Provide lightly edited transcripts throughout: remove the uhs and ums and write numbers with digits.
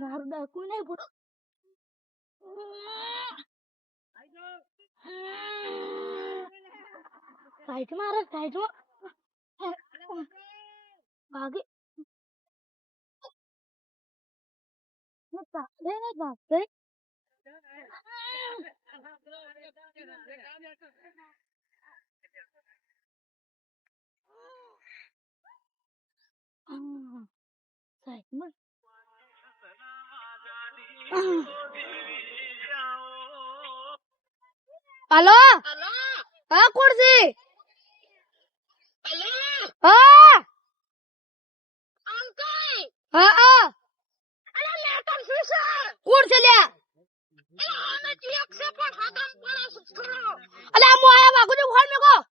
દારૂ ડાકુ નહીં પૂરો સાઈડ મારે સાઈડ ભાગે ભાગતે સાઈડમાં हेलो हाँ कुर्सी हाँ हाँ हाँ कुर्सी ले अरे हम आया बागु जो घर में को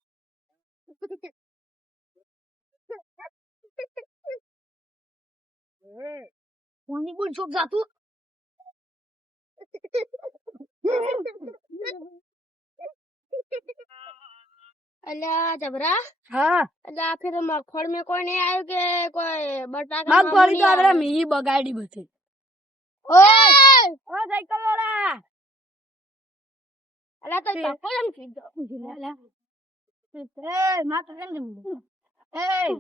वहीं कुछ चुप जा तू अल्लाह जबरा हाँ अल्लाह फिर मखोड़ में कोई नहीं आयो के कोई बटाका मखोड़ी तो हमरा मी बगाड़ी बथे ओए ओ साइकिल वाला अल्लाह तो चप्पल हम खींचो अल्लाह ए माता रंग ए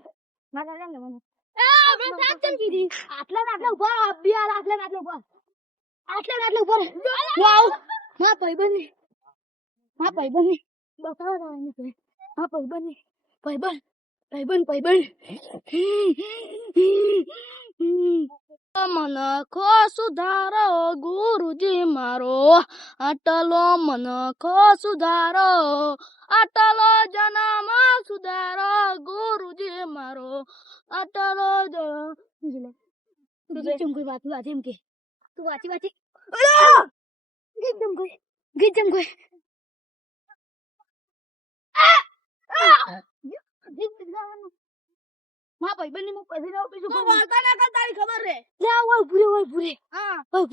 माता रंग ए मैं साथ चल कीधी आटला ऊपर अबिया आटला ऊपर वाओ मां भाईबंदी बताओ रानी हाँ भाईबंद मन को सुधारो गुरुजी मारो अटलो मन को सुधारो अटलो जन्म सुधारो गुरुजी मारो अटलो तुझे कोई बात के तू वाची गिजम कोई मां भाईबंदी में पैसे लाओ पैसे को बोलता ना कर तारी खबर रे ले वो पूरे हां वो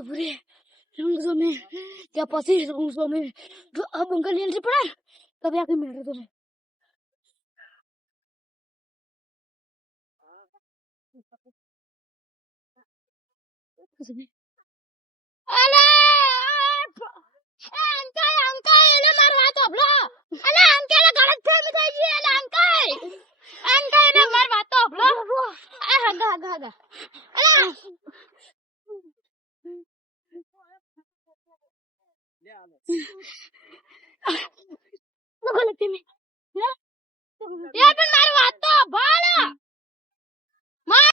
पूरे रंगो में क्या पसी रंगो में अब अंकल लेने से पड़ा तब आके मेरे तो अरे अंकल ले मारवा तो भलो अरे अंकल गलत फहमी થઈ ગઈ અલે અંકલ ને મારવા તો ભલો આ હગા અલે તો ગલત મે હે એ પણ મારવા તો ભલો માર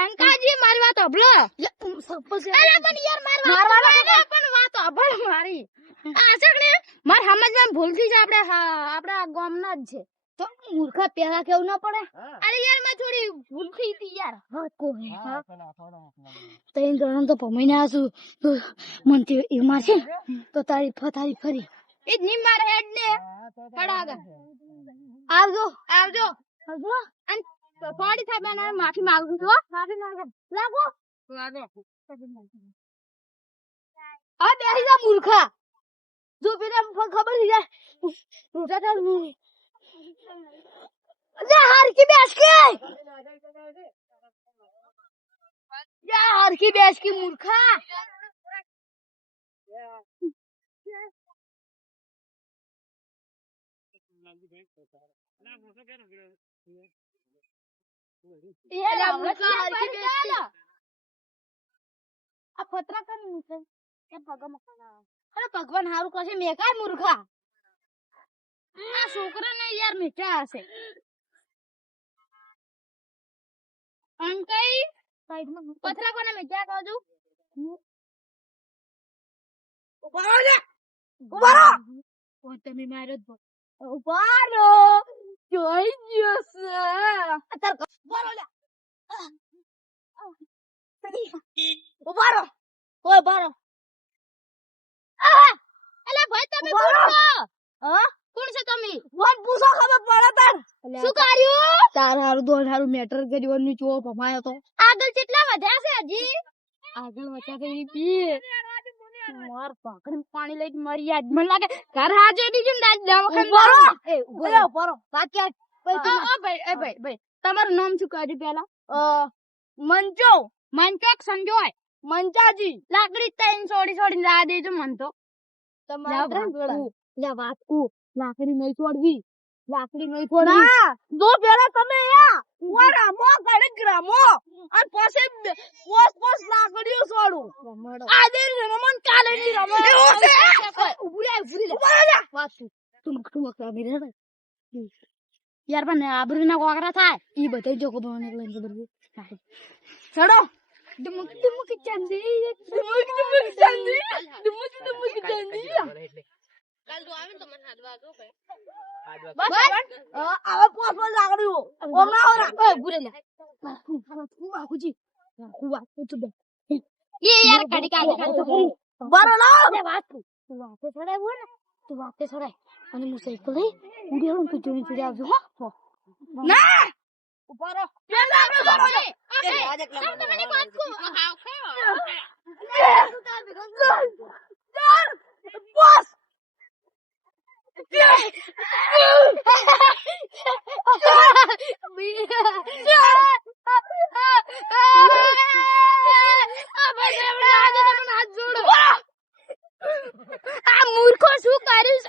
અંકાજી મારવા તો ભલો અરે પણ યાર મારવા પણ વાત અભળ મારી આ સગને માર સમજમાં ભૂલ થઈ છે આપડા ગામના જ છે તો મૂર્ખા પેલા કેવું ન પડે અરે યાર મેં થોડી ભૂલ થઈ હતી યાર હા કોઈ હા તઈ જણ તો પમઈને આસુ મનથી એ મારશે તો તારી ફરી એ જ ની માર હેડ ને પડાગા આવજો અને થોડી થાય બેન માફી માંગુ છું લાગો આ બેહી જા મૂર્ખા જો પેલે ખબર થઈ જાય રોટા ચાલ જા હાર કી બેસ की मूर्खा भगवान हारू कसे मैं काय मूर्खा छोकरा ने यार मीठा हसे अंकल साइड में पथरा कोने में क्या कहू उबारो ओ तमे मारो उबारो જોઈ જશે અતર બોલો લે ઉબારો ઓય બારો એલા ભાઈ તમે બોલો હા કોણ છે તમે વન પૂછો ખબર પડે તાર શું કર્યું તાર હારું દોન હારું મેટર કર્યું ની ચો ભમાયો તો આગળ કેટલા વધ્યા છે હજી આગળ વચ્ચા થઈ પી માર પાકડી પાણી લઈ મરી યાદ મને લાગે ઘર હાજે દીજું દાદ દવાખાને એ ઉભો પરો વાક્યા ભાઈ તમારું નામ શું કહ્યું પેલા મંચો મનચોક સંજોય મંચાજી લાકડી તૈન છોડી લા દેજો મન તો તમારે વાત લાકડી નહીં છોડવી લાકડી નહીં છોડવી ના દો પેલા તમે રામો ઘડીક રામો અને પછી પોસ લાકડીઓ છોડું આજે રમણ કાલે ની રમણ ઉભરી વાત તું મેરે યાર પણ આબરૂના કોકરા થાય ઈ બધે જો કોદો ને લઈને ખબર છે ચડો ડુમુક ચાંદી ડુમુક ચાંદી કાલ તો આવે તો મને હાડવા દો ભાઈ બસ આવા પોસ લાકડીઓ ઓમના ઓરા ઓય ઉભરે લે બાકુજી કુવા તું એ યાર કાડી બરો લાવ વાત તું વાતે છોડાય બોલ તું વાતે છોડાય અને હું સાયકલ લઈ ઉડ્યા તું જોઈ આવજો હો ના ઉપારો પેલા આપણે તમને વાત કો હાવ પોસ આ મૂર્ખો શું કર્યું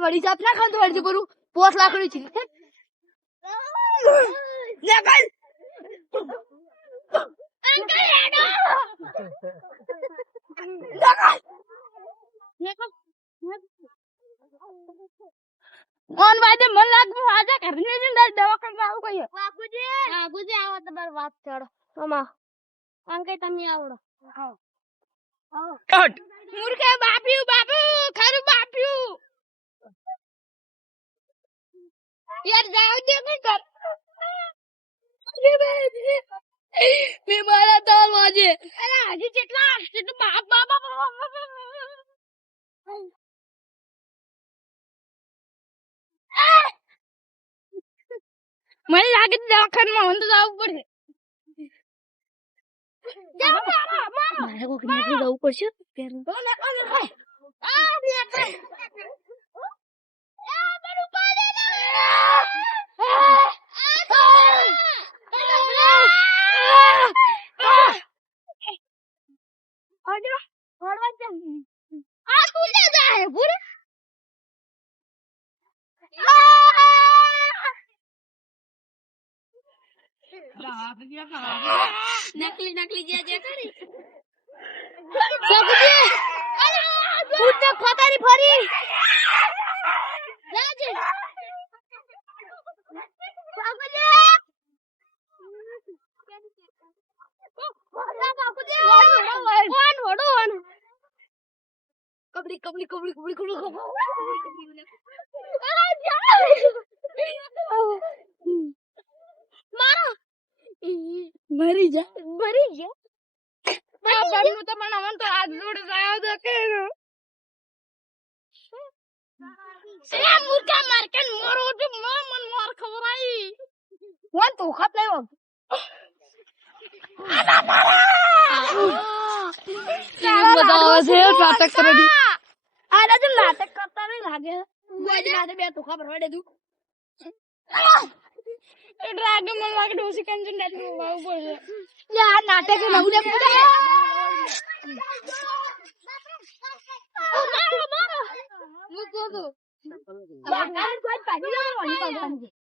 વળી જાત ના ખાંડ વળી બરું પોસ લાકડી છે કોણ વાદે મન લાગુ આજે ઘરની જ દવાખાને આવું કહીએ બાપુજી આવો તમારી વાત ચડો અમા અંકે તમે આવડો કટ મૂર્ખે બાપ્યું બાપુ ખરું બાપ્યું યાર જાવ દે કે કર મે મારા તાલ વાજે અરે હજી કેટલા તો બાપ બાપા મને લાગે દવાખાનામાં હું તો જવું પડશે મારે કોક નીકળી જવું પડશે નકલી નકલી જે કરી ફરી ફરી કબડી કબડી કબડી કબડી કબડી મારો મરી જા બાપનું તો મને અમન તો હાથ જોડે જાયો તો કે સે મૂર્ખા માર કે મોરો તો મન માર ખવરાઈ કોણ તો ખાત લેવો નાટક કરે આના જો નાટક કરતા નહીં લાગે ગોડી નાટક બે તો ખબર પડે તું ડ્રાગે મને લાગે ડોસી કંચન ડાટલું વાવું પડશે લે આ નાટક નવું લે પૂરા હું કહું છું કોઈ પાડી લેવાનું